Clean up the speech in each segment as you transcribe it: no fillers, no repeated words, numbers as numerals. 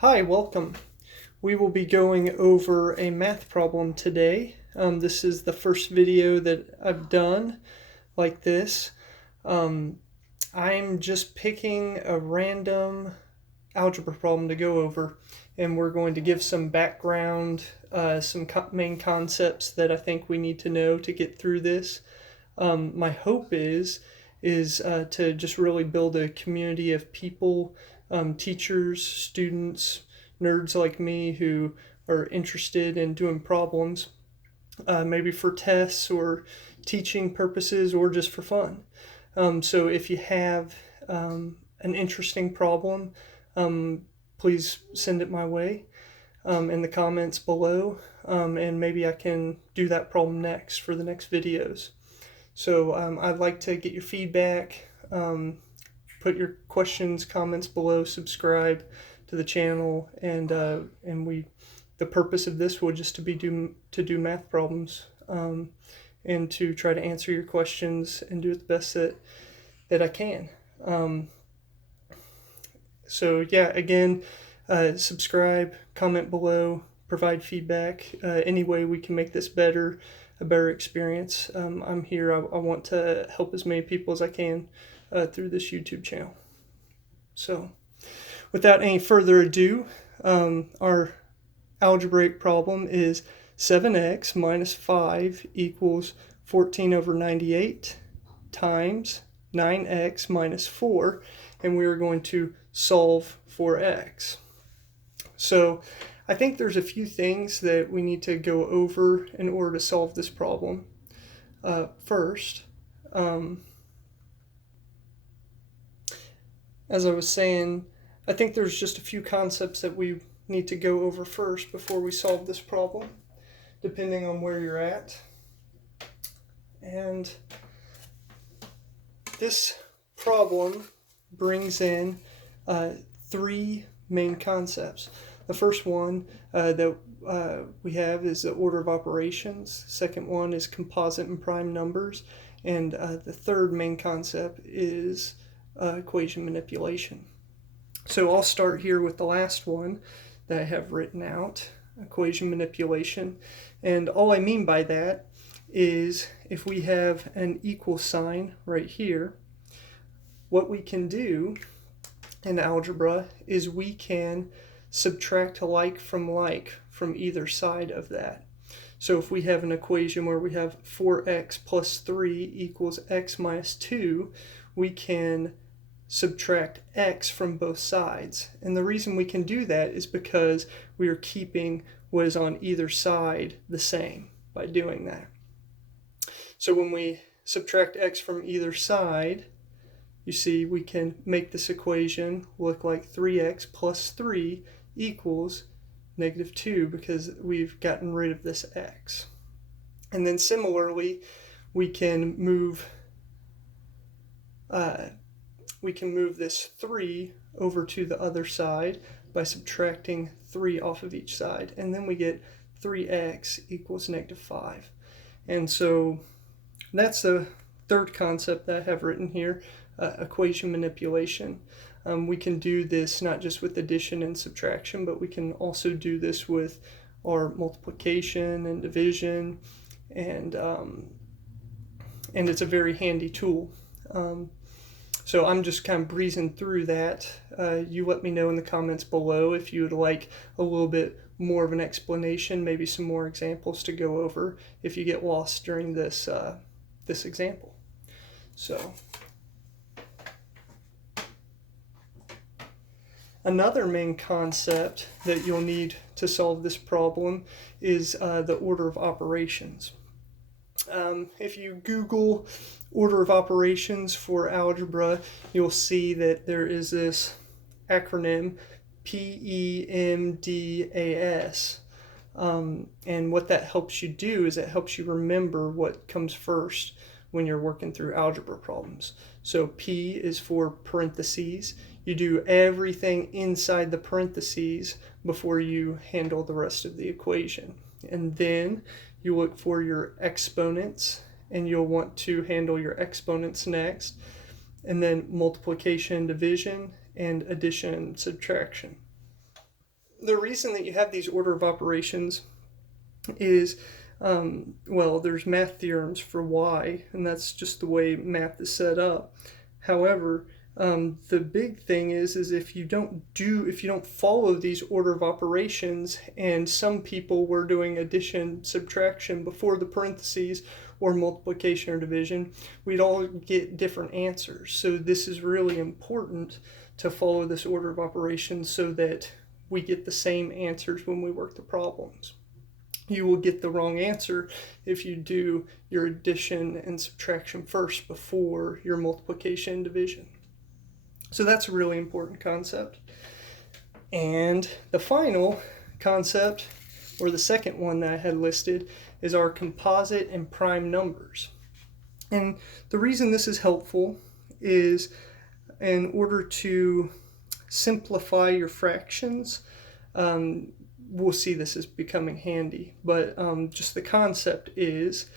Hi, welcome. We will be going over a math problem today. This is the first video that I've done like this. I'm just picking a random algebra problem to go over, and we're going to give some background, some main concepts that I think we need to know to get through this. My hope is to just really build a community of people, teachers, students, nerds like me who are interested in doing problems, maybe for tests or teaching purposes or just for fun. So if you have an interesting problem, please send it my way in the comments below, and maybe I can do that problem next for the next videos. So I'd like to get your feedback. Put your questions, comments below. Subscribe to the channel, and the purpose of this will just to do math problems, and to try to answer your questions and do it the best that I can. So yeah, again, subscribe, comment below, provide feedback. Any way we can make this better, a better experience. I'm here. I want to help as many people as I can through this YouTube channel. So without any further ado, our algebraic problem is 7x minus 5 equals 14 over 98 times 9x minus 4, and we are going to solve for x. So I think there's a few things that we need to go over in order to solve this problem. First, as I was saying, I think there's just a few concepts that we need to go over first before we solve this problem, depending on where you're at. And this problem brings in three main concepts. The first one that we have is the order of operations. Second one is composite and prime numbers. And the third main concept is equation manipulation. So I'll start here with the last one that I have written out, equation manipulation. And all I mean by that is if we have an equal sign right here, what we can do in algebra is we can subtract like from either side of that. So if we have an equation where we have 4x plus 3 equals x minus 2, we can subtract x from both sides. And the reason we can do that is because we are keeping what is on either side the same by doing that. So when we subtract x from either side, you see we can make this equation look like 3x plus 3 equals negative 2 because we've gotten rid of this x. And then similarly, we can move this 3 over to the other side by subtracting 3 off of each side. And then we get 3x equals negative 5. And so that's the third concept that I have written here, equation manipulation. We can do this not just with addition and subtraction, but we can also do this with our multiplication and division, and it's a very handy tool. So I'm just kind of breezing through that. You let me know in the comments below if you would like a little bit more of an explanation, maybe some more examples to go over if you get lost during this example. So another main concept that you'll need to solve this problem is the order of operations. If you Google order of operations for algebra, you'll see that there is this acronym PEMDAS. And what that helps you do is it helps you remember what comes first when you're working through algebra problems. So P is for parentheses. You do everything inside the parentheses before you handle the rest of the equation. And then you look for your exponents, and you'll want to handle your exponents next. And then multiplication, division, and addition and subtraction. the reason that you have these order of operations is, well, there's math theorems for why, and that's just the way math is set up. However, the big thing is if you don't follow these order of operations, and some people were doing addition, subtraction before the parentheses, or multiplication or division, we'd all get different answers. So this is really important to follow this order of operations so that we get the same answers when we work the problems. You will get the wrong answer if you do your addition and subtraction first before your multiplication and division. So that's a really important concept. And the final concept, or the second one that I had listed, is our composite and prime numbers. And the reason this is helpful is in order to simplify your fractions. We'll see this as becoming handy, but just the concept is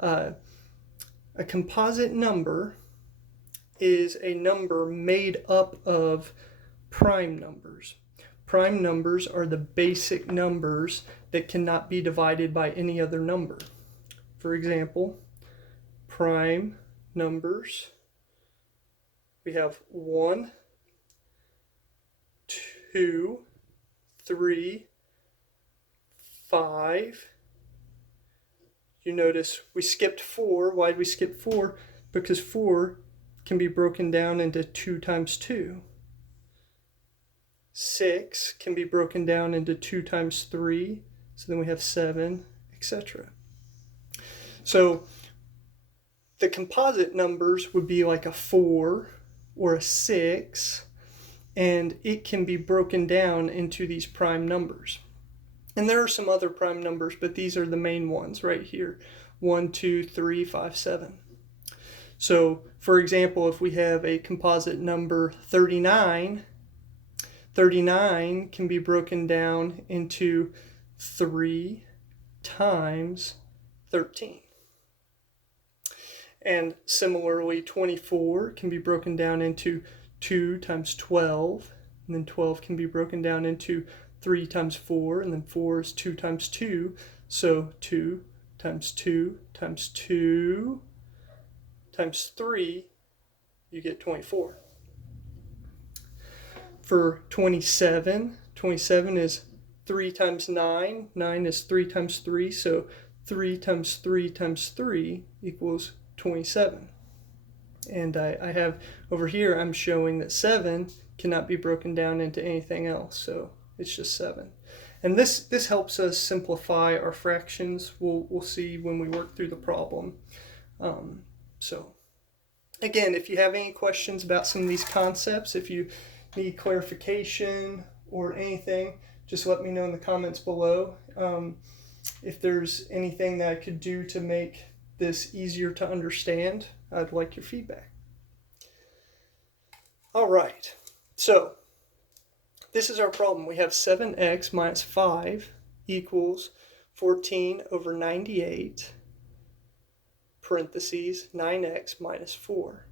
a composite number is a number made up of prime numbers. Prime numbers are the basic numbers that cannot be divided by any other number. For example, prime numbers, we have 1, 2, 3, 5. You notice we skipped 4. Why did we skip 4? Because 4 can be broken down into 2 times 2. 6 can be broken down into 2 times 3. So then we have 7, etc. So the composite numbers would be like a 4 or a 6, and it can be broken down into these prime numbers. And there are some other prime numbers, but these are the main ones right here. 1, 2, 3, 5, 7. So, for example, if we have a composite number 39, 39 can be broken down into 3 times 13. And similarly, 24 can be broken down into 2 times 12, and then 12 can be broken down into 3 times 4, and then 4 is 2 times 2, so 2 times 2 times 2 times 3, you get 24. For 27, 27 is 3 times 9, 9 is 3 times 3, so 3 times 3 times 3 equals 27. And I have over here, I'm showing that 7 cannot be broken down into anything else, so it's just 7. And this helps us simplify our fractions. We'll see when we work through the problem. So again, if you have any questions about some of these concepts, if you need clarification or anything, just let me know in the comments below. If there's anything that I could do to make this easier to understand, I'd like your feedback. All right, so this is our problem. We have 7x minus 5 equals 14 over 98, parentheses, 9x minus 4.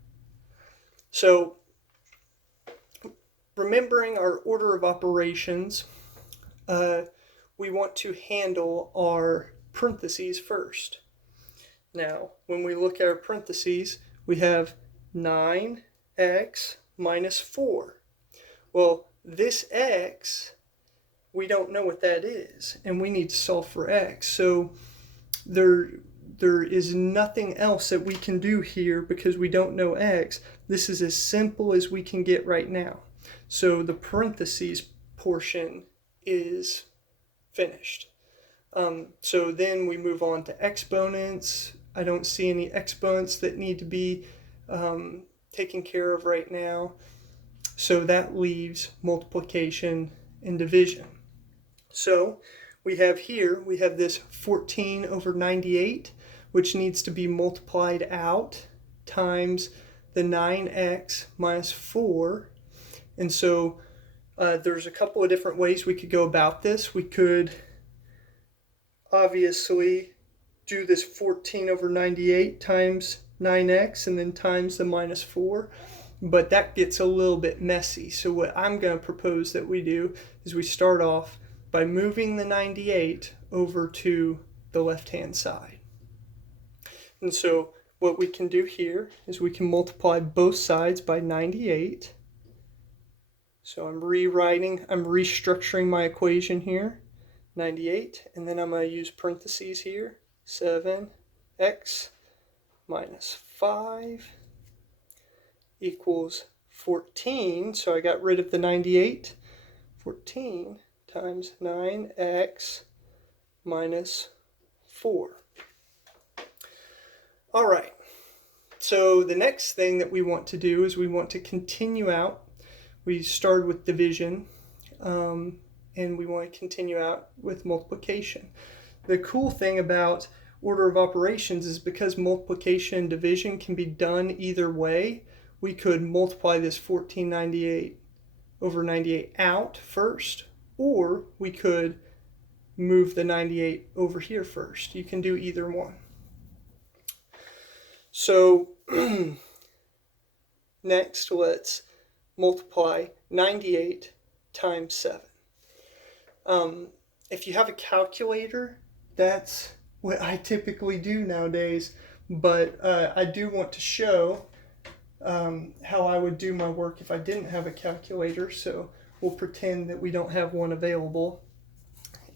So remembering our order of operations, we want to handle our parentheses first. Now, when we look at our parentheses, we have 9x minus 4. Well, this x, we don't know what that is, and we need to solve for x. So there is nothing else that we can do here because we don't know x. This is as simple as we can get right now. So the parentheses portion is finished. So then we move on to exponents. I don't see any exponents that need to be taken care of right now. So that leaves multiplication and division. So we have this 14 over 98, which needs to be multiplied out times the 9x minus 4. And so there's a couple of different ways we could go about this. We could obviously do this 14 over 98 times 9x and then times the minus 4. but that gets a little bit messy. So what I'm going to propose that we do is we start off by moving the 98 over to the left-hand side. And so what we can do here is we can multiply both sides by 98. So I'm restructuring my equation here, 98, and then I'm going to use parentheses here, 7x minus 5 equals 14. So I got rid of the 98. 14 times 9x minus 4. All right, so the next thing that we want to do is we want to continue out. We started with division, and we want to continue out with multiplication. The cool thing about order of operations is because multiplication and division can be done either way, we could multiply this 1498 over 98 out first, or we could move the 98 over here first. You can do either one. So next, let's multiply 98 times 7. If you have a calculator, that's what I typically do nowadays, but I do want to show how I would do my work if I didn't have a calculator, so we'll pretend that we don't have one available.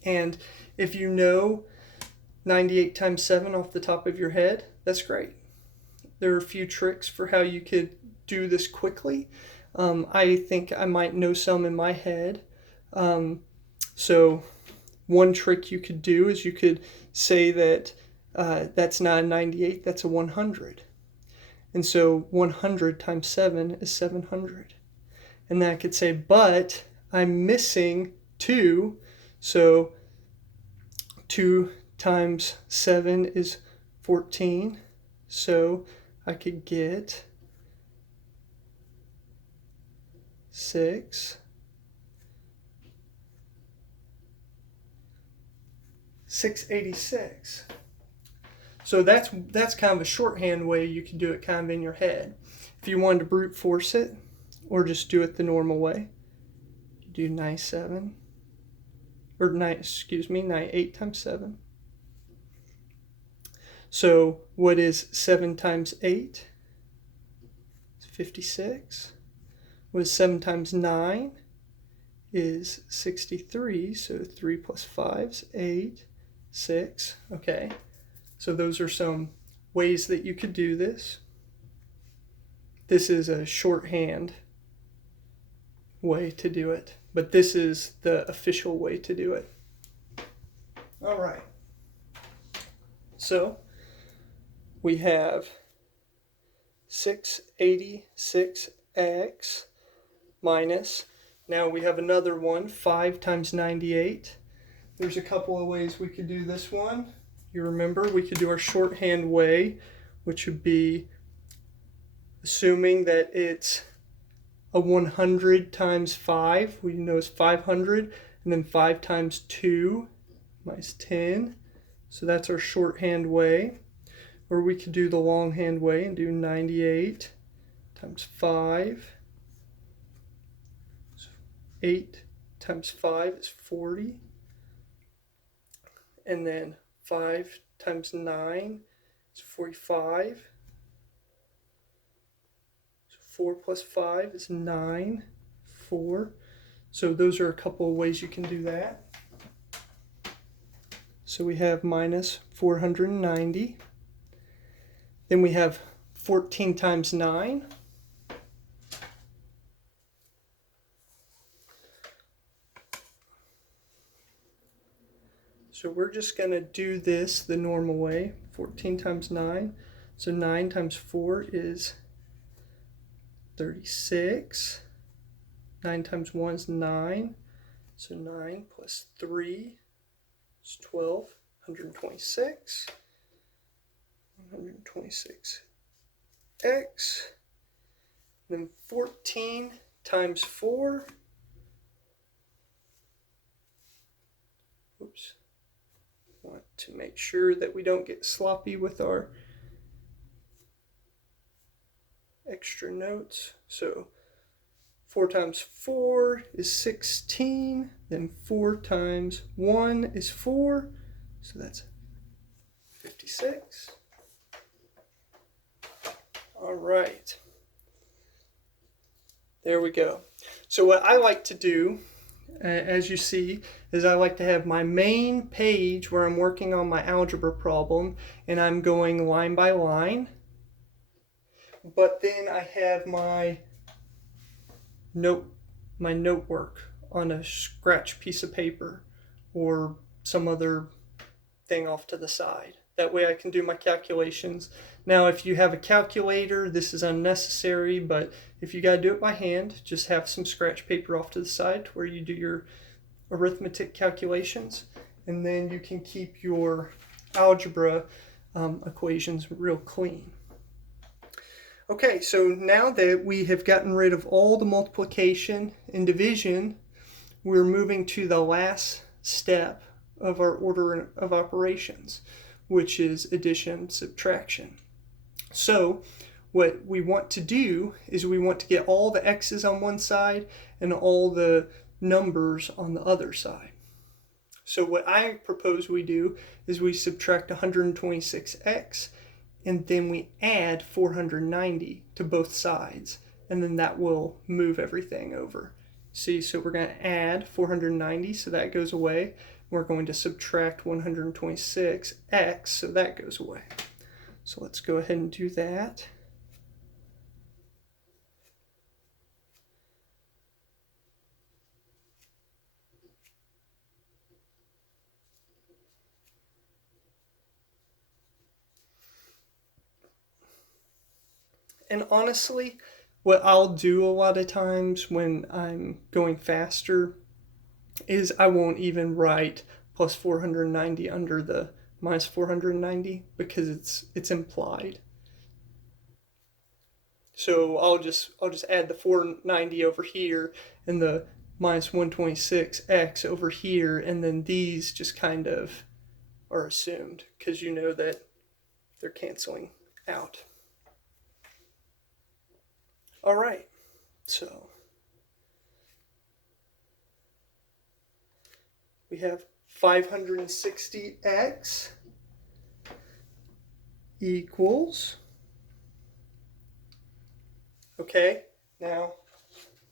And if you know 98 times 7 off the top of your head, that's great. There are a few tricks for how you could do this quickly. I think I might know some in my head. So one trick you could do is you could say that that's not a 98, that's a 100. And so 100 times 7 is 700. And then I could say, but I'm missing 2, so 2 times 7 is 14. So I could get 686. So that's kind of a shorthand way you can do it kind of in your head. If you wanted to brute force it, or just do it the normal way, do 98 times 7. So what is 7 times 8? It's 56. What is 7 times 9? Is 63. So 3 plus 5 is 8. 6. Okay. So those are some ways that you could do this. This is a shorthand way to do it, but this is the official way to do it. All right. So we have 686x minus, now we have another one, 5 times 98. There's a couple of ways we could do this one. You remember we could do our shorthand way, which would be assuming that it's a 100 times 5. We know it's 500, and then 5 times 2 minus 10. So that's our shorthand way. Or we could do the longhand way and do 98 times 5. So 8 times 5 is 40. And then 5 times 9 is 45. So 4 plus 5 is 9. 4. So those are a couple of ways you can do that. So we have minus 490. Then we have 14 times 9. So we're just going to do this the normal way. 14 times 9. So 9 times 4 is 36. 9 times 1 is 9. So 9 plus 3 is 12. 126. 126x. Then 14 times 4. Oops. Want to make sure that we don't get sloppy with our extra notes. So 4 times 4 is 16, then 4 times 1 is 4, so that's 56. All right, there we go. So what I like to do, as you see, is I like to have my main page where I'm working on my algebra problem, and I'm going line by line, but then I have my note work on a scratch piece of paper or some other thing off to the side. That way I can do my calculations. Now if you have a calculator, this is unnecessary, but if you got to do it by hand, just have some scratch paper off to the side where you do your arithmetic calculations, and then you can keep your algebra equations real clean. Okay, so now that we have gotten rid of all the multiplication and division, we're moving to the last step of our order of operations, which is addition, subtraction. So what we want to do is we want to get all the x's on one side and all the numbers on the other side. So what I propose we do is we subtract 126x, and then we add 490 to both sides, and then that will move everything over. See, so we're going to add 490, so that goes away. We're going to subtract 126x, so that goes away. So let's go ahead and do that. And honestly, what I'll do a lot of times when I'm going faster is I won't even write plus 490 under the minus 490 because it's implied. So I'll just add the 490 over here and the minus 126x over here, and then these just kind of are assumed because you know that they're canceling out. All right, so we have 560x equals, okay, now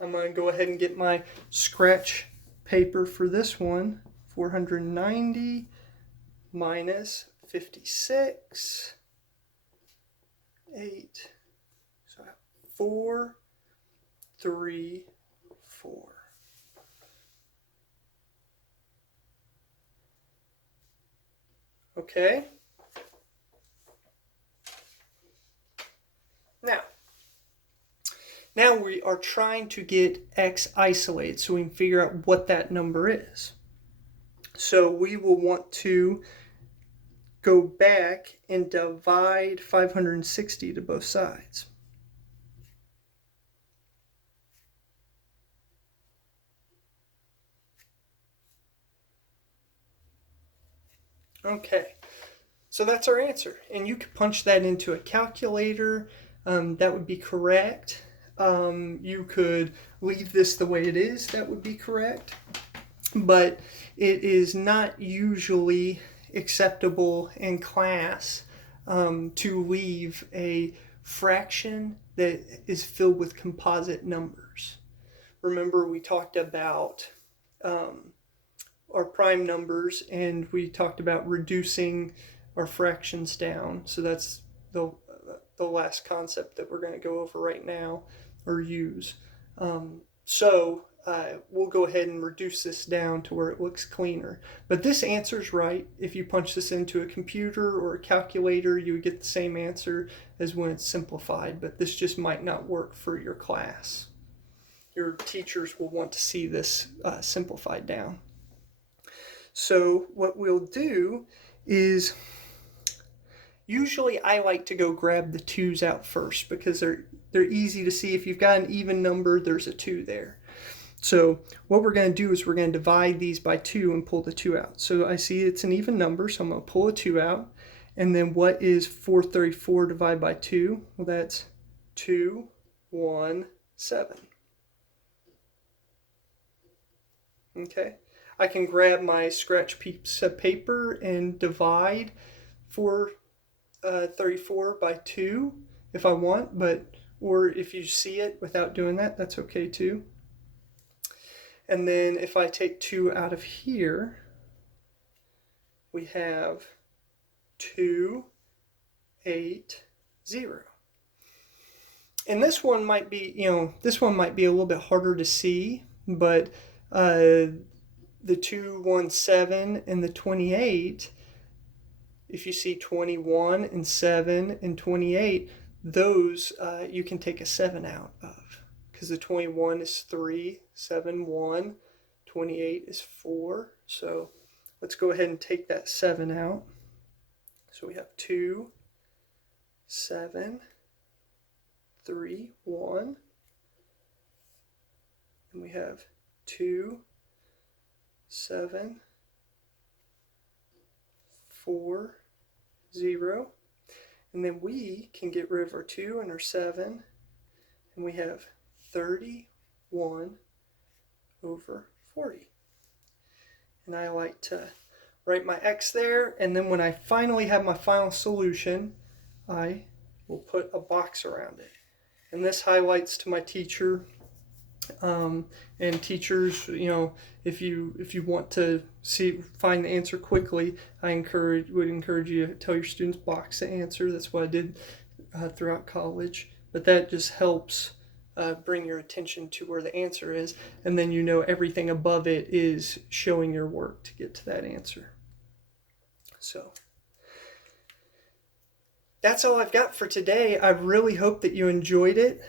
I'm going to go ahead and get my scratch paper for this one. 490 minus 56, 8, so 4, 3, 4. Okay. Now we are trying to get x isolated so we can figure out what that number is. So we will want to go back and divide 560 to both sides. Okay, so that's our answer. And you could punch that into a calculator. That would be correct. You could leave this the way it is. That would be correct. But it is not usually acceptable in class to leave a fraction that is filled with composite numbers. Remember, we talked about our prime numbers, and we talked about reducing our fractions down. So that's the last concept that we're going to go over right now, or use. We'll go ahead and reduce this down to where it looks cleaner. But this answer's right. If you punch this into a computer or a calculator, you would get the same answer as when it's simplified, but this just might not work for your class. Your teachers will want to see this simplified down. So what we'll do is, usually I like to go grab the 2's out first because they're easy to see. If you've got an even number, there's a 2 there. So what we're going to do is we're going to divide these by 2 and pull the 2 out. So I see it's an even number, so I'm going to pull a 2 out. And then what is 434 divided by 2? Well, that's 2, 1, 7. Okay, I can grab my scratch piece of paper and divide 434 by 2 if I want, or if you see it without doing that, that's okay too. And then if I take 2 out of here, we have 2, 8, 0. And this one might be, this one might be a little bit harder to see, but the 217 and the 28, if you see 21 and 7 and 28, those you can take a 7 out of, because the 21 is 3, 7, 1, 28 is 4. So let's go ahead and take that 7 out. So we have 2, 7, 3, 1, and we have 2, 7, 4, 0, and then we can get rid of our 2 and our 7, and we have 31 over 40. And I like to write my X there, and then when I finally have my final solution, I will put a box around it. And this highlights to my teacher. And teachers, if you want to find the answer quickly, I would encourage you to tell your students box the answer. That's what I did throughout college. But that just helps bring your attention to where the answer is, and then everything above it is showing your work to get to that answer. So that's all I've got for today. I really hope that you enjoyed it.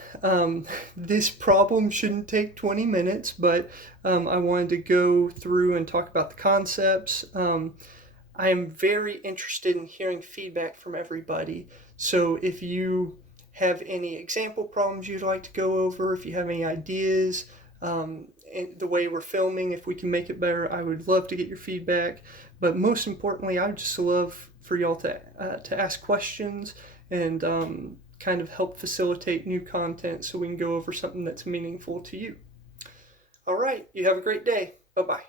This problem shouldn't take 20 minutes, but I wanted to go through and talk about the concepts. I am very interested in hearing feedback from everybody. So if you have any example problems you'd like to go over, if you have any ideas, and the way we're filming, if we can make it better, I would love to get your feedback. But most importantly, I just love for y'all to ask questions and kind of help facilitate new content so we can go over something that's meaningful to you. All right, you have a great day. Bye-bye.